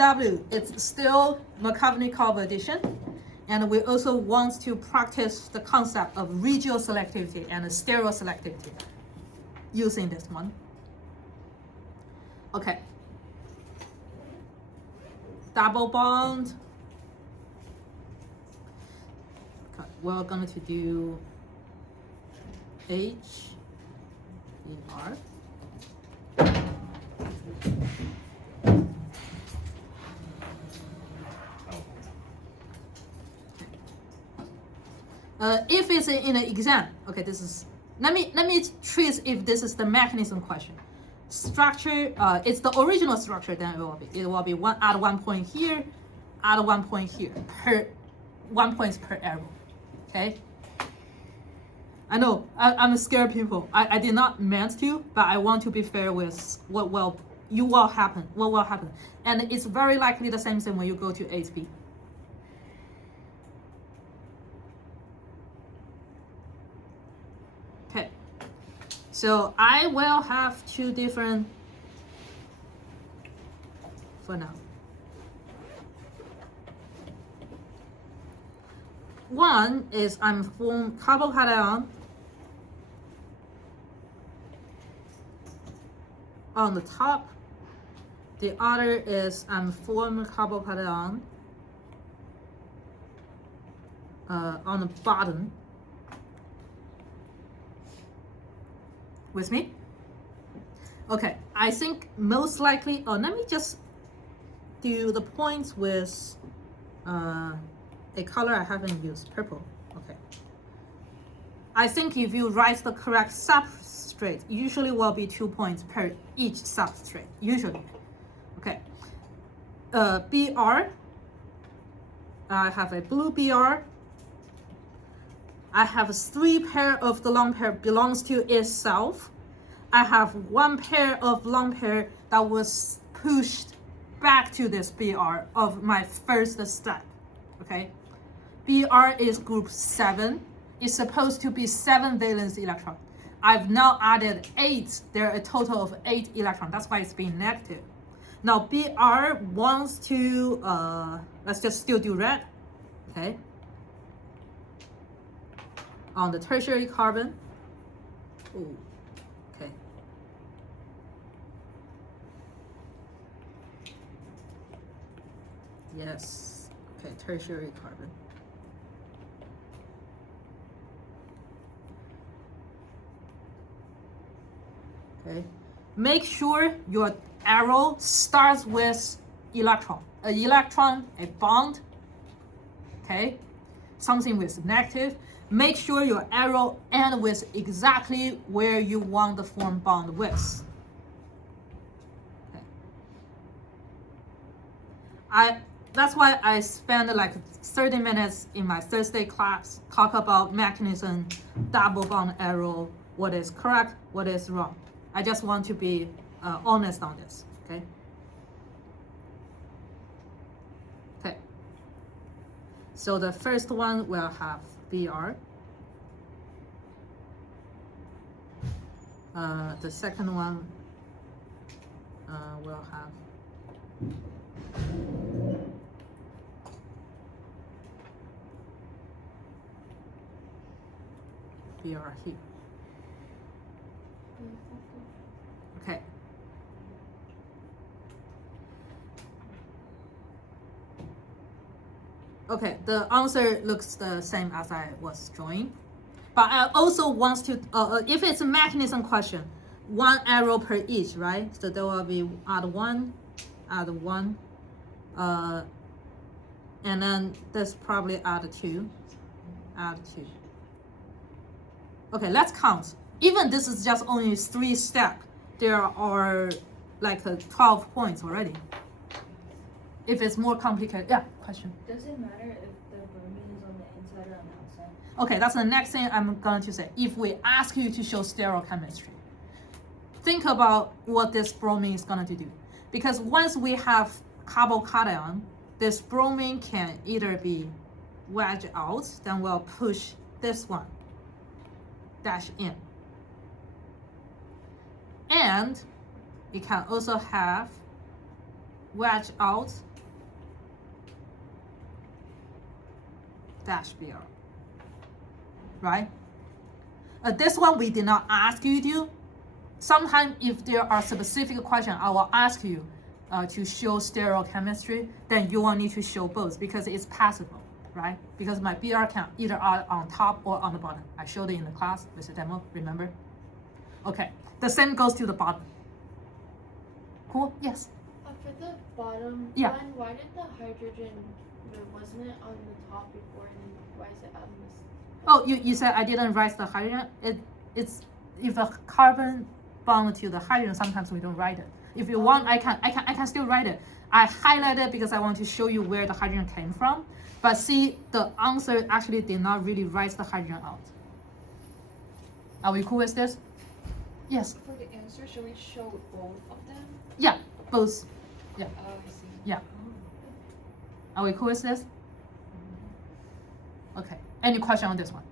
AW, it's still Markovnikov addition. And we also want to practice the concept of regional selectivity and stereoselectivity using this one. Okay. Double bond. Okay. We're going to do H, E, R. If it's in an exam, okay, this is, let me trace if this is the mechanism question. Structure, it's the original structure, then it will be one at one point here, at one point here, per 1 point per arrow, okay? I know, I'm scared people. I did not meant to, but I want to be fair with what will happen. And it's very likely the same thing when you go to 8B. Okay, so I will have two different for now. One is I'm form carbocation on the top. The other is I'm form carbocation on the bottom. With me? Okay, I think most likely, let me just do the points with a color I haven't used, purple. Okay. I think if you write the correct substrate, usually will be 2 points per each substrate, usually. Okay. BR, I have a blue BR. I have 3 pair of the long pair belongs to itself. I have 1 pair of long pair that was pushed back to this BR of my first step, okay? BR is group 7. It's supposed to be 7 valence electron. I've now added 8. There are a total of 8 electrons. That's why it's being negative. Now BR wants to, let's just still do red, okay? On the tertiary carbon. Ooh, okay. Yes, okay, tertiary carbon. Okay, make sure your arrow starts with electron, a bond, okay, something with negative. Make sure your arrow ends with exactly where you want the form bond with. Okay. That's why I spend like 30 minutes in my Thursday class talk about mechanism, double bond arrow, what is correct, what is wrong. I just want to be honest on this, okay? Okay. So the first one will have BR. The second one will have BR here. Okay. Okay, the answer looks the same as I was drawing. But I also want to, if it's a mechanism question, 1 arrow per each, right? So there will be add 1, and then this probably add 2. Okay, let's count. Even this is just only 3 steps, there are like 12 points already. If it's more complicated, yeah, question. Does it matter if the bromine is on the inside or on the outside? Okay, that's the next thing I'm going to say. If we ask you to show stereochemistry, think about what this bromine is going to do. Because once we have carbocation, this bromine can either be wedged out, then we'll push this one dash in. And it can also have wedge out dash BR, right? This one we did not ask you to. Sometimes if there are specific questions, I will ask you to show stereochemistry, then you will need to show both because it's passable, right? Because my BR can either are on top or on the bottom. I showed it in the class with the demo, remember? Okay, the same goes to the bottom. Cool, yes? For the bottom Yeah. one, why did the hydrogen, wasn't it on the top before and then why is it on this? Oh, you said I didn't write the hydrogen. It's if a carbon bond to the hydrogen, sometimes we don't write it. If you want, I can still write it. I highlighted it because I want to show you where the hydrogen came from. But see, the answer actually did not really write the hydrogen out. Are we cool with this? Yes. For the answer, should we show both of them? Yeah, both. Yeah. Oh, I see. Yeah. Are we cool with this? Okay. Any question on this one?